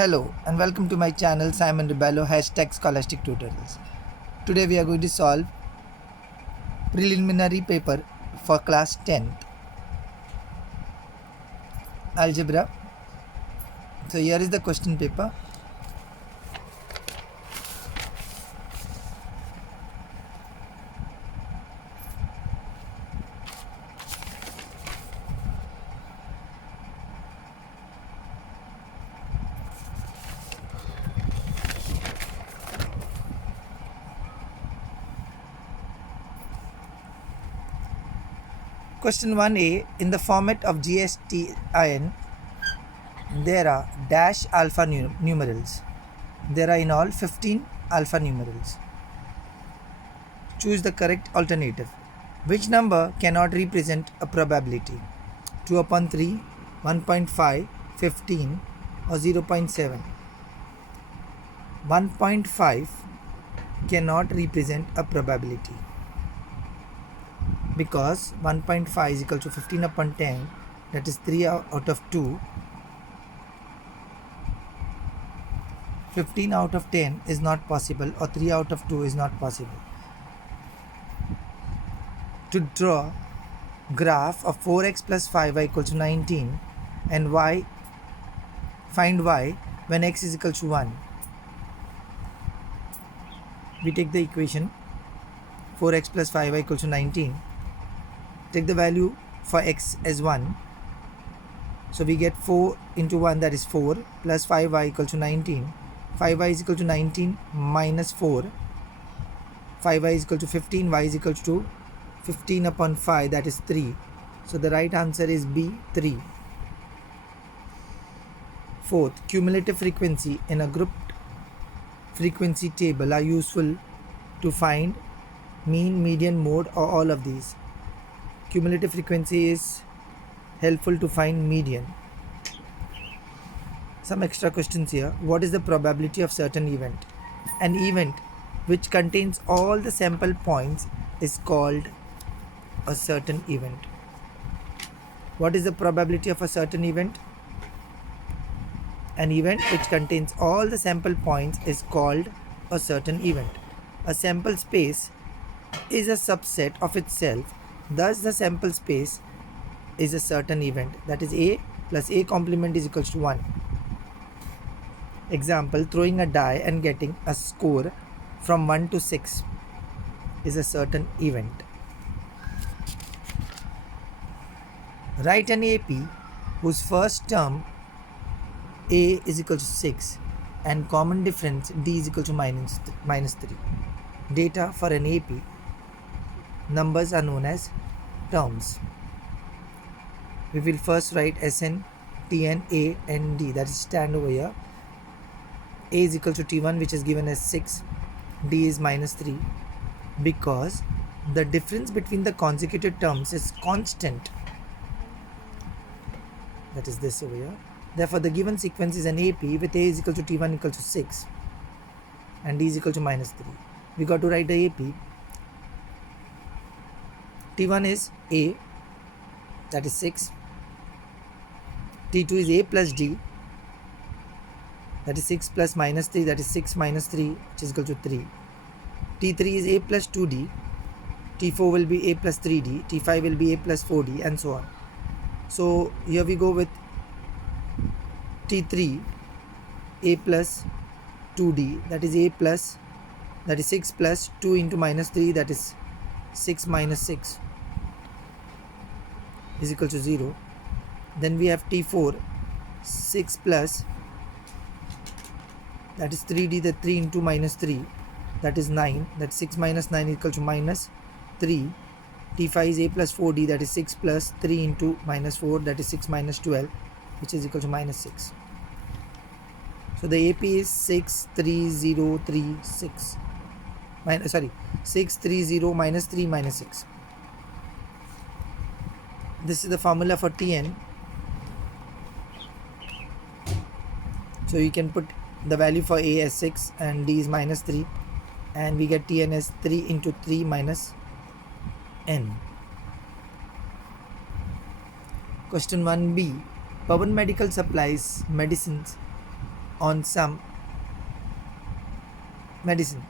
Hello and welcome to my channel Simon Rebello #Scholastic Tutorials. Today we are going to solve preliminary paper for class 10th Algebra. So here is the question paper. Question 1a, in the format of GSTIN, there are dash alpha numerals. There are in all 15 alpha numerals. Choose the correct alternative. Which number cannot represent a probability? 2 upon 3, 1.5, 15 or 0.7? 1.5 cannot represent a probability because 1.5 is equal to 15 upon 10, that is 3 out of 2. 15 out of 10 is not possible, or 3 out of 2 is not possible. To draw graph of 4x plus 5y equal to 19 and find y when x is equal to 1. We take the equation 4x plus 5y equal to 19. Take the value for x as 1. So we get 4 into 1, that is 4, plus 5y equal to 19. 5y is equal to 19 minus 4. 5y is equal to 15, y is equal to 15 upon 5, that is 3. So the right answer is B, 3. Fourth, cumulative frequency in a grouped frequency table are useful to find mean, median, mode, or all of these. Cumulative frequency is helpful to find median. Some extra questions here. What is the probability of certain event? An event which contains all the sample points is called a certain event. What is the probability of a certain event? An event which contains all the sample points is called a certain event. A sample space is a subset of itself. Thus, the sample space is a certain event. That is, A plus A complement is equal to 1. Example, throwing a die and getting a score from 1 to 6 is a certain event. Write an AP whose first term A is equal to 6 and common difference D is equal to minus 3. Data for an AP. Numbers are known as terms. We will first write Sn, Tn, A and D, that is stand over here. A is equal to T1, which is given as 6. D is minus 3 because the difference between the consecutive terms is constant. That is this over here. Therefore, the given sequence is an AP with A is equal to T1 equal to 6 and D is equal to minus 3. We got to write the AP. T1 is A, that is 6. T2 is A plus D, that is 6 plus minus 3, that is 6 minus 3, which is equal to 3. T3 is A plus 2D. T4 will be A plus 3D. T5 will be A plus 4D, and so on. So here we go with T3, A plus 2D, that is A plus, that is 6 plus 2 into minus 3, that is 6 minus 6 is equal to 0. Then we have T4, 6 plus, that is 3D, that 3 into minus 3, that is 9, that 6 minus 9 is equal to minus 3. T5 is A plus 4D, that is 6 plus 3 into minus 4, that is 6 minus 12, which is equal to minus 6. So the AP is 63036. 630 minus 3 minus 6. This is the formula for Tn. So you can put the value for A as 6 and D is minus 3, and we get Tn as 3 into 3 minus n. Question 1b. Pawan Medical supplies medicines on some medicine.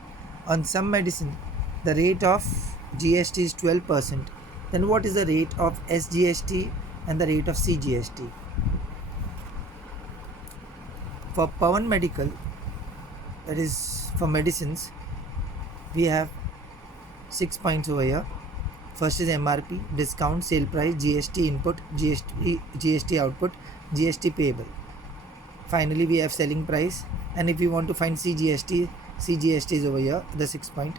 On some medicine, the rate of GST is 12%. Then what is the rate of SGST and the rate of CGST? For Pawan Medical, that is for medicines, we have 6 points over here. First is MRP, discount, sale price, GST input, GST output, GST payable. Finally, we have selling price, and if you want to find CGST is over here, the 6 point,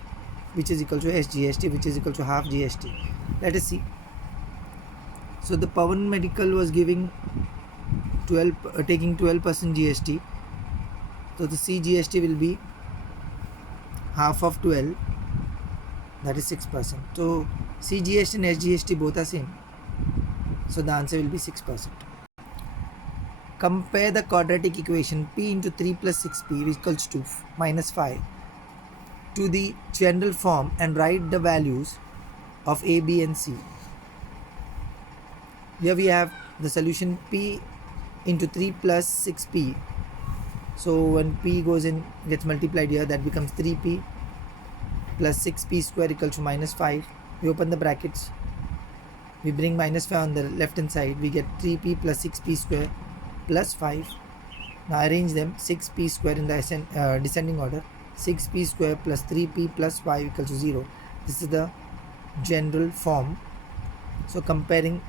which is equal to SGST, which is equal to half GST. Let us see. So the Pawan Medical was giving taking 12% GST. So the CGST will be half of 12, that is 6%. So CGST and SGST both are same. So the answer will be 6%. Compare the quadratic equation P into 3 plus 6P equals to minus 5 to the general form and write the values of A, B and C. Here we have the solution P into 3 plus 6P. So when P goes in, gets multiplied here, that becomes 3P plus 6P square equal to minus 5. We open the brackets. We bring minus 5 on the left hand side. We get 3P plus 6P square plus 5. Now arrange them. 6P square in the descending order. 6P square plus 3P plus 5 equals to 0. This is the general form. So comparing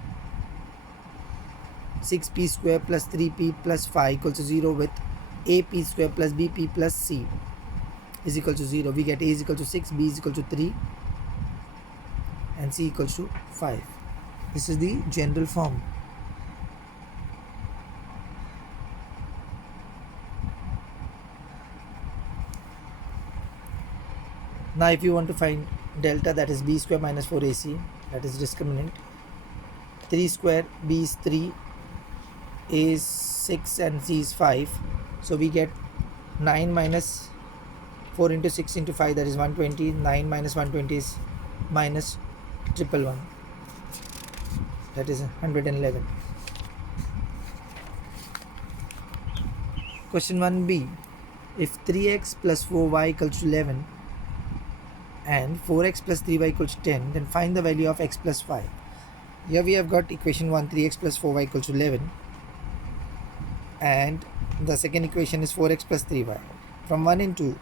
6P square plus 3P plus 5 equals to 0 with AP square plus BP plus C is equal to 0. We get A is equal to 6, B is equal to 3 and C equals to 5. This is the general form. Now if you want to find delta, that is B square minus 4AC, that is discriminant. 3 square, B is 3, A is 6 and C is 5. So we get 9 minus 4 into 6 into 5, that is 120. 9 minus 120 is minus 111. That is 111. Question 1b. If 3x plus 4y equals to 11 and 4x plus 3y equals to 10, then find the value of x plus y. Here we have got equation 1, 3x plus 4y equals to 11, and the second equation is 4x plus 3y. From 1 and 2,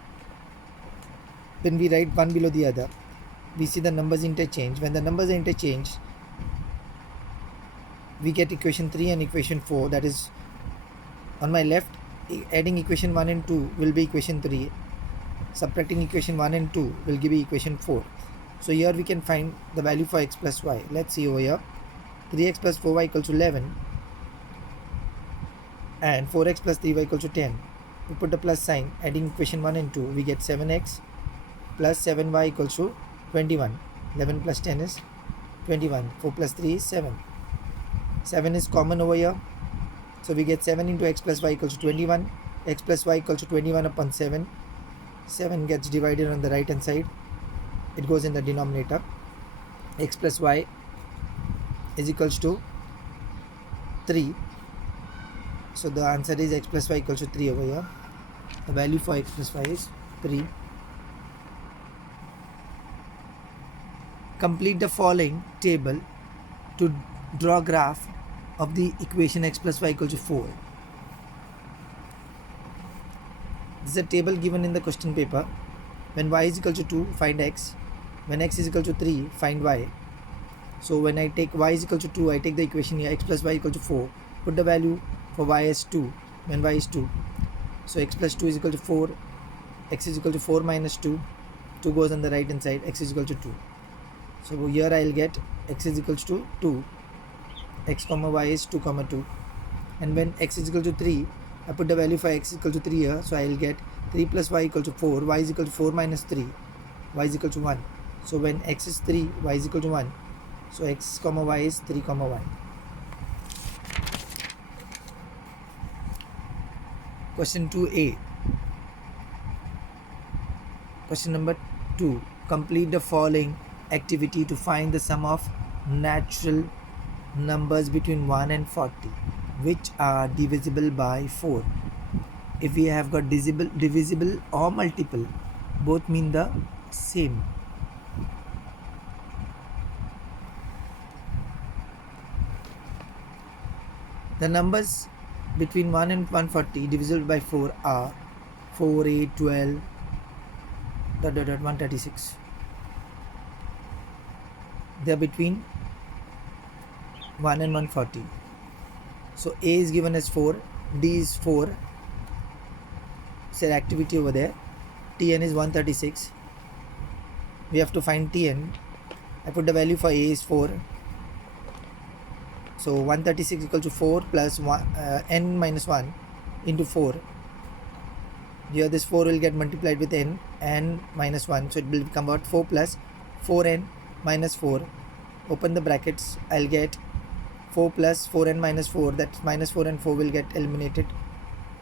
when we write one below the other, we see the numbers interchange. When the numbers are interchanged, we get equation 3 and equation 4. That is, on my left, adding equation 1 and 2 will be equation 3. Subtracting equation 1 and 2 will give me equation 4. So here we can find the value for x plus y. Let's see over here. 3x plus 4y equals to 11 and 4x plus 3y equals to 10. We put the plus sign, adding equation 1 and 2, we get 7x plus 7y equals to 21. 11 plus 10 is 21. 4 plus 3 is 7. 7 is common over here. So we get 7 into x plus y equals to 21. X plus y equals to 21 upon 7. 7 gets divided on the right hand side. It goes in the denominator. X plus y is equals to 3. So the answer is x plus y equals to 3 over here. The value for x plus y is 3. Complete the following table to draw graph of the equation x plus y equals to 4. This is a table given in the question paper. When y is equal to 2, find x. When x is equal to 3, find y. So when I take y is equal to 2, I take the equation here, x plus y equal to 4. Put the value for y as 2 when y is 2. So x plus 2 is equal to 4. X is equal to 4 minus 2. 2 goes on the right hand side. X is equal to 2. So here I will get x is equal to 2. X comma y is 2 comma 2. And when x is equal to 3, I put the value for x is equal to 3 here. So I will get 3 plus y equal to 4. Y is equal to 4 minus 3. Y is equal to 1. So when x is 3, y is equal to 1. So x comma y is 3 comma 1. Question 2a. Question number 2. Complete the following activity to find the sum of natural numbers between 1 and 40 which are divisible by 4. if we have got divisible or multiple, both mean the same. The numbers between 1 and 140 divisible by 4 are 4, 8, 12, 136. They are between 1 and 140. So A is given as 4, D is 4, say activity over there, Tn is 136. We have to find Tn. I put the value for A is 4. So 136 equal to 4 plus 1, n minus 1 into 4. Here this 4 will get multiplied with n minus 1. So it will become about 4 plus 4n minus 4. Open the brackets. I'll get 4 plus 4n minus 4. That's minus 4 and 4 will get eliminated.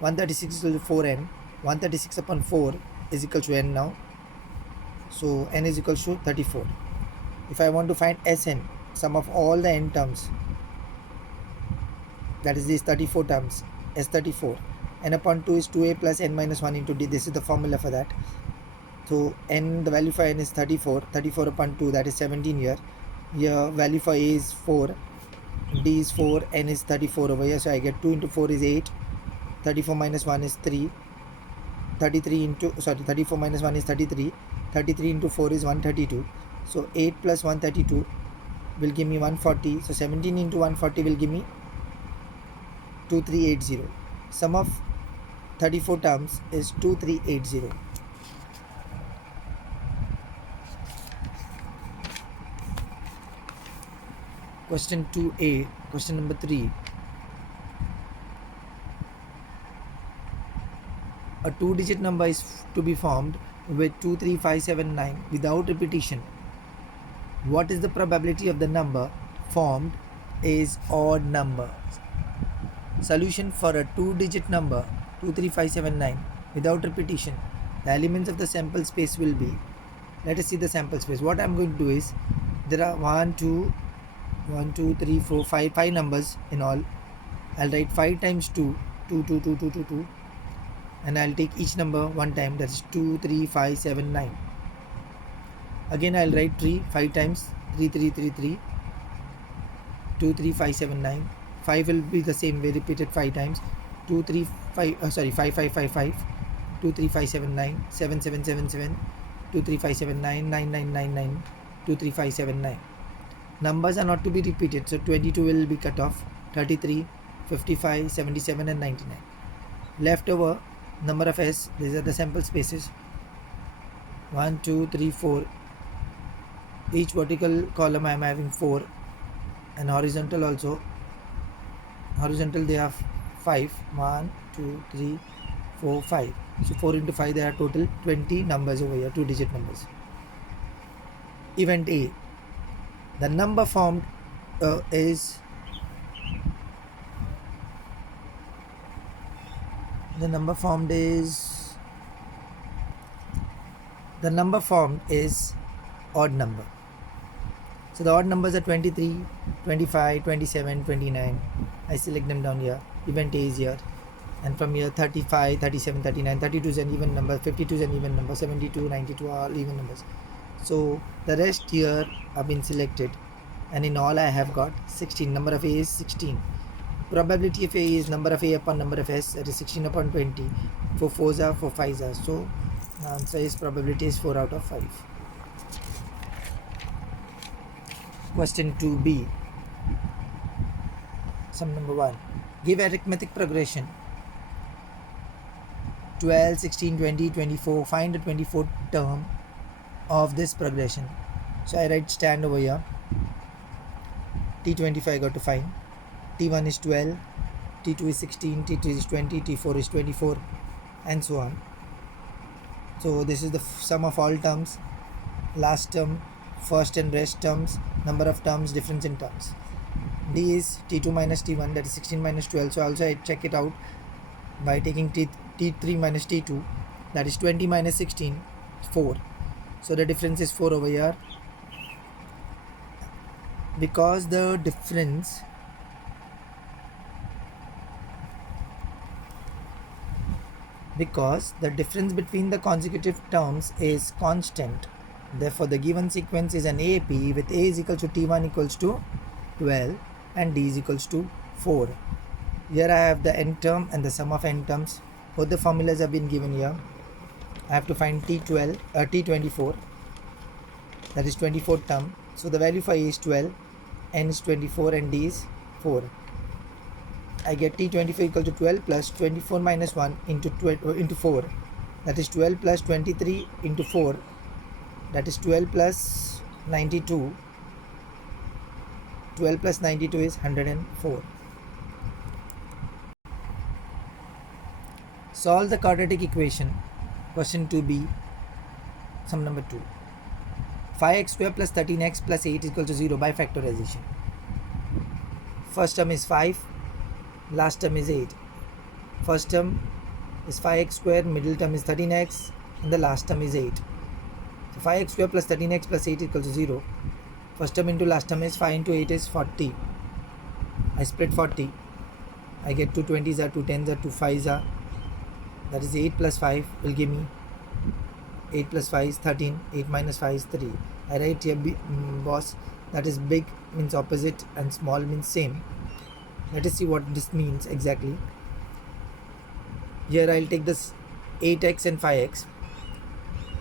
136 is equal to 4n. 136 upon 4 is equal to n now. So n is equal to 34. If I want to find Sn, sum of all the n terms, that is these 34 terms, S34, n upon 2 is 2a plus n minus 1 into d. This is the formula for that. So n, the value for n is 34. 34 upon 2, that is 17 here. Here value for a is 4, d is 4, n is 34 over here. So I get 2 into 4 is 8. 34 minus 1 is 3. 34 minus 1 is 33. 33 into 4 is 132. So 8 plus 132 will give me 140. So 17 into 140 will give me 2380. Sum of 34 terms is 2380. Question 2a, question number 3. A 2-digit number is to be formed with 23579 without repetition. What is the probability of the number formed is odd number? Solution for a 2-digit number 23579 without repetition. The elements of the sample space will be, let us see the sample space. What I am going to do is, there are 5 numbers in all. I'll write 5 times 2, 2, 2, 2, 2, 2, 2, and I'll take each number one time, that's 23579. Again I'll write 5 times 3, 3, 3, 3, 23579. 5 will be the same way, repeated 5 times, 5555, 23579, 7777, 23579, 9999, 23579. Numbers are not to be repeated, so 22 will be cut off, 33, 55, 77 and 99. Leftover number of S, these are the sample spaces, 1, 2, 3, 4. Each vertical column I am having 4, and horizontal also. Horizontal they have 5, 1, 2, 3, 4, 5. So 4 into 5, there are total 20 numbers over here, 2-digit numbers. Event A. The number formed is odd number. So the odd numbers are 23, 25, 27, 29. I select them down here. Event A is here. And from here 35, 37, 39, 32 is an even number, 52 is an even number, 72, 92 are all even numbers. So the rest here have been selected, and in all I have got 16. Number of A is 16. Probability of A is number of A upon number of S, that is 16 upon 20. 4 4s are, 4 5s are. So the answer is probability is 4 out of 5. Question 2b. Sum number 1. Give arithmetic progression 12, 16, 20, 24. Find the 24th term of this progression. So I write stand over here. T25 I got to find. T1 is 12, T2 is 16, T3 is 20, T4 is 24, and so on. So this is the sum of all terms, last term, first and rest terms, number of terms, difference in terms. D is T2 minus T1, that is 16 minus 12. So also I check it out by taking T3 minus T2, that is 20 minus 16, 4. So the difference is 4 over here. Because the difference because the difference between the consecutive terms is constant. Therefore, the given sequence is an AP with A is equal to T1 equals to 12 and D is equals to 4. Here I have the n term and the sum of n terms. Both the formulas have been given here. I have to find T24, that is 24th term. So the value for A is 12, n is 24 and D is 4. I get T24 equal to 12 plus 24 minus 1 into 4, that is 12 plus 23 into 4, that is 12 plus 92. 12 plus 92 is 104. Solve the quadratic equation. Question 2b, sum number 2. 5x square plus 13x plus 8 is equal to 0 by factorization. First term is 5, last term is 8. First term is 5x square, middle term is 13x, and the last term is 8. So 5x square plus 13x plus 8 is equal to 0. First term into last term is 5 into 8 is 40. I split 40. I get 2 20s are 2 10s are 2 5s are. That is 8 plus 5 will give me 8 plus 5 is 13. 8 minus 5 is 3. I write here boss, that is big means opposite and small means same. Let us see what this means exactly. Here I'll take this 8x and 5x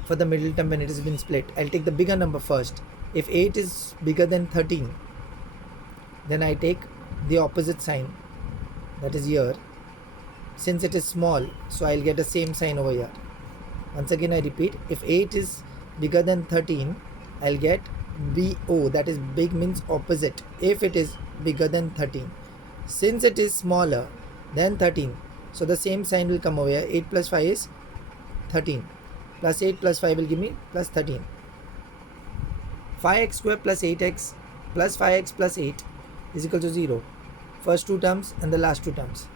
for the middle term when it has been split. I'll take the bigger number first. If 8 is bigger than 13, then I take the opposite sign, that is here. Since it is small, so I'll get the same sign over here. Once again I repeat, if 8 is bigger than 13, I'll get BO, that is big means opposite, if it is bigger than 13. Since it is smaller than 13, so the same sign will come over here. 8 plus 5 is 13. Plus 8 plus 5 will give me plus 13. 5x square plus 8x plus 5x plus 8 is equal to 0. First two terms and the last two terms.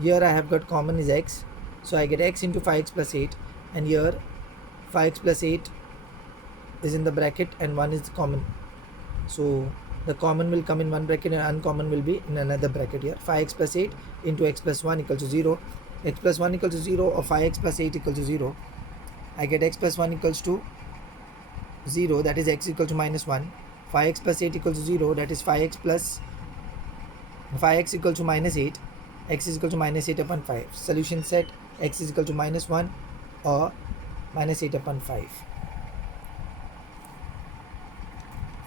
Here I have got common is x, so I get x into 5x plus 8, and here 5x plus 8 is in the bracket and 1 is common. So the common will come in one bracket and uncommon will be in another bracket here. 5x plus 8 into x plus 1 equal to 0. X plus 1 equal to 0 or 5x plus 8 equal to 0. I get x plus 1 equals to 0, that is x equal to minus 1. 5x plus 8 equal to 0, that is 5x equal to minus 8. X is equal to minus 8 upon 5. Solution set, x is equal to minus 1 or minus 8 upon 5.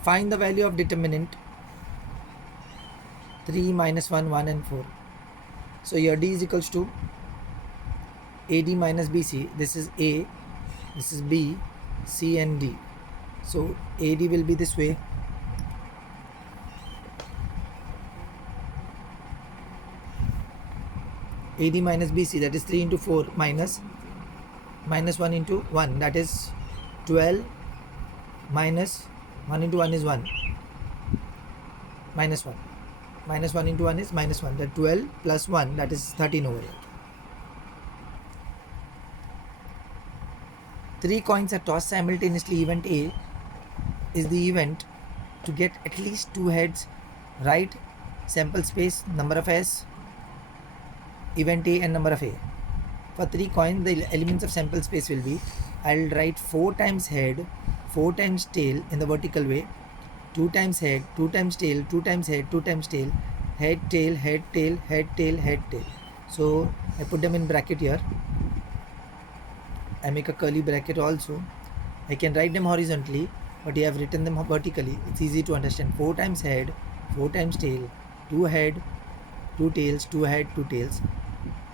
Find the value of determinant 3, minus 1, 1 and 4. So here D is equals to AD minus BC. This is A, this is B, C and D. So AD will be this way. AD minus BC, that is 3 into 4 minus 1 into 1, that is 12 minus 1 into 1 is 1, minus 1. Minus 1 into 1 is minus 1. That 12 plus 1, that is 13 over here. 3 coins are tossed simultaneously. Event A is the event to get at least 2 heads. Write sample space, number of S, event A and number of A. For 3 coins, the elements of sample space will be, I'll write 4 times head, 4 times tail in the vertical way, 2 times head, 2 times tail, 2 times head, 2 times tail, head, tail, head, tail, head, tail, head, tail. So I put them in bracket here. I make a curly bracket also. I can write them horizontally, but I have written them vertically. It's easy to understand. 4 times head, 4 times tail, 2 head, 2 tails, 2 head, 2 tails,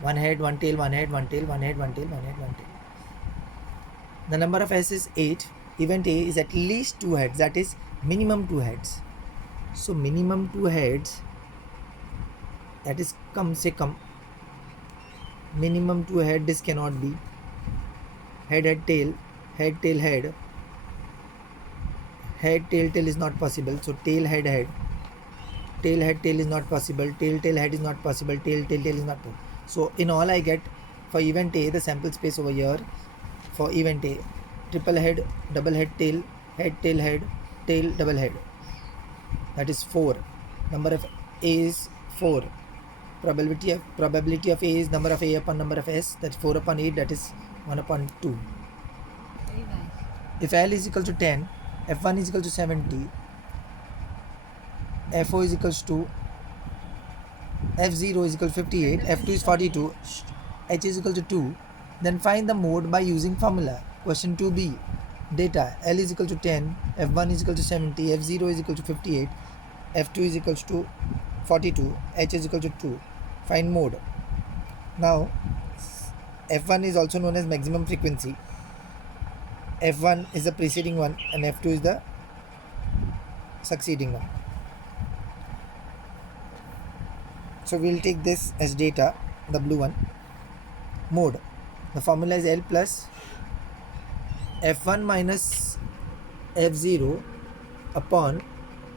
1 head, 1 tail, 1 head, 1 tail, 1 head, 1 tail, 1 head, 1 tail. The number of S is 8. Event A is at least 2 heads, that is minimum 2 heads. So minimum 2 heads, that is come se come. Minimum 2 head, this cannot be. Head, head, tail, head, tail, head. Head, tail, tail is not possible. So tail, head, head. Tail, head, tail is not possible. Tail, tail, head is not possible. Tail, tail, tail is not possible. So in all I get for event A, the sample space over here for event A, triple head, double head, tail, head, tail, double head. That is 4. Number of A is 4. Probability of A is number of A upon number of S, that's 4 upon 8, that is 1 upon 2. Very nice. If L is equal to 10, F1 is equal to 70, F0 is equals to F0 is equal to 58, F2 is 42, H is equal to 2, then find the mode by using formula. Question 2b, data L is equal to 10, F1 is equal to 70, F0 is equal to 58, F2 is equal to 42, H is equal to 2. Find mode. Now F1 is also known as maximum frequency. F1 is the preceding one and F2 is the succeeding one. So we'll take this as data, the blue one. Mode. The formula is L plus F1 minus F0 upon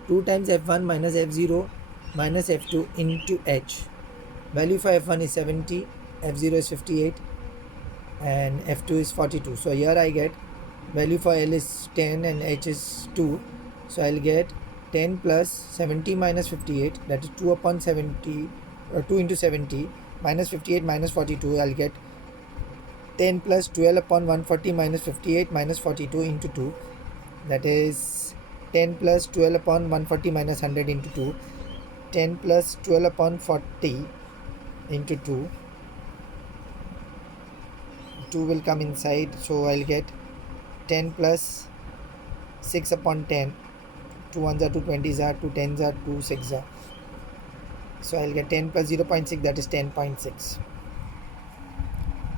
2 times F1 minus F0 minus F2 into H. Value for F1 is 70, F0 is 58 and F2 is 42. So here I get value for L is 10 and H is 2. So I'll get 10 plus 70 minus 58, that is 2 upon 70 or 2 into 70 minus 58 minus 42. I'll get 10 plus 12 upon 140 minus 58 minus 42 into 2, that is 10 plus 12 upon 140 minus 100 into 2, 10 plus 12 upon 40 into 2, 2 will come inside, so I'll get 10 plus 6 upon 10, 2 1s are 2, 20s are 2, 10s are 2, 6s are, so I'll get 10 plus 0.6, that is 10.6.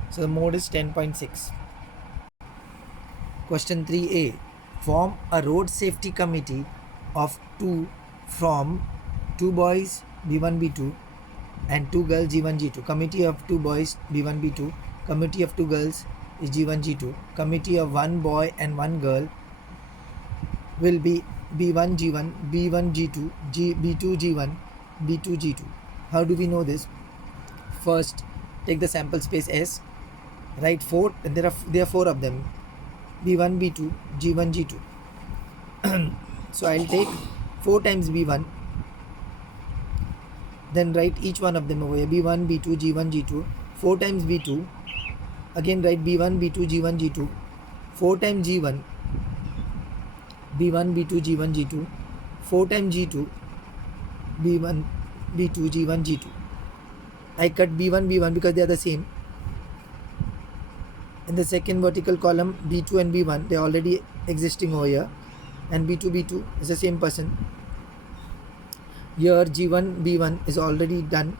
So the mode is 10.6. Question 3a. Form a road safety committee of 2 from 2 boys B1 B2 and 2 girls G1 G2. Committee of 2 boys B1 B2. Committee of 2 girls is G1 G2. Committee of 1 boy and 1 girl will be B1 G1, B1 G2, B2 G1, B2 G2. How do we know this? First, take the sample space S. Write 4, and there are 4 of them. B1 B2, G1 G2. So I'll take 4 times B1, then write each one of them over here. B1 B2 G1 G2. 4 times B2, again write B1 B2 G1 G2. 4 times G1, B1 B2 G1 G2. 4 times G2, B1 B2 G1 G2. I cut B1 B1 because they are the same. In the second vertical column, B2 and B1, they are already existing over here, and B2 B2 is the same person. Here G1 B1 is already done.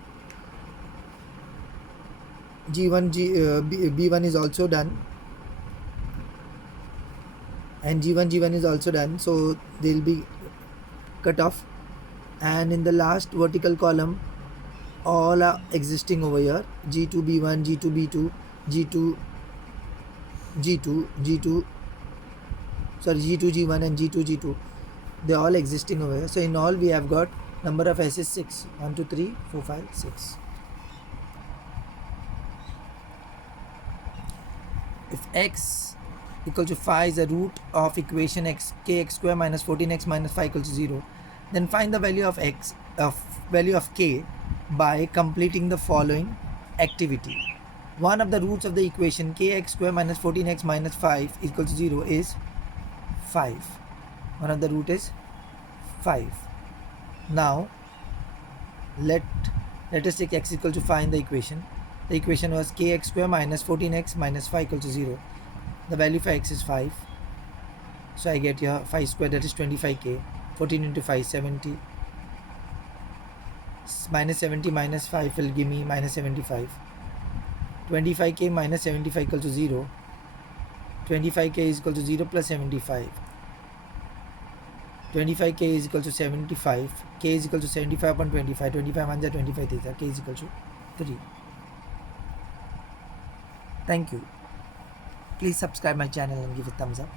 B1 is also done, and G1 G1 is also done, so they'll be cut off. And in the last vertical column, all are existing over here. G2 B1, G2 B2, G2 G2 G1 and G2 G2, they are all existing over here. So in all we have got number of S is 6. 1 2 3 4 5 6. If x equal to 5 is the root of equation kx square minus 14x minus 5 equals to 0, then find the value of k by completing the following activity. One of the roots of the equation kx square minus 14x minus 5 equals to 0 is 5. One of the root is 5. Now let us take x equal to 5 in the equation. The equation was kx square minus 14x minus 5 equals to 0. The value for x is 5. So I get here 5 square, that is 25k. 14 into 5, 70. Minus 70 minus 5 will give me minus 75. 25k minus 75 equals to 0. 25k is equal to 0 plus 75. 25k is equal to 75. K is equal to 75 upon 25. 25 1s are 25 theta. K is equal to 3. Thank you. Please subscribe my channel and give a thumbs up.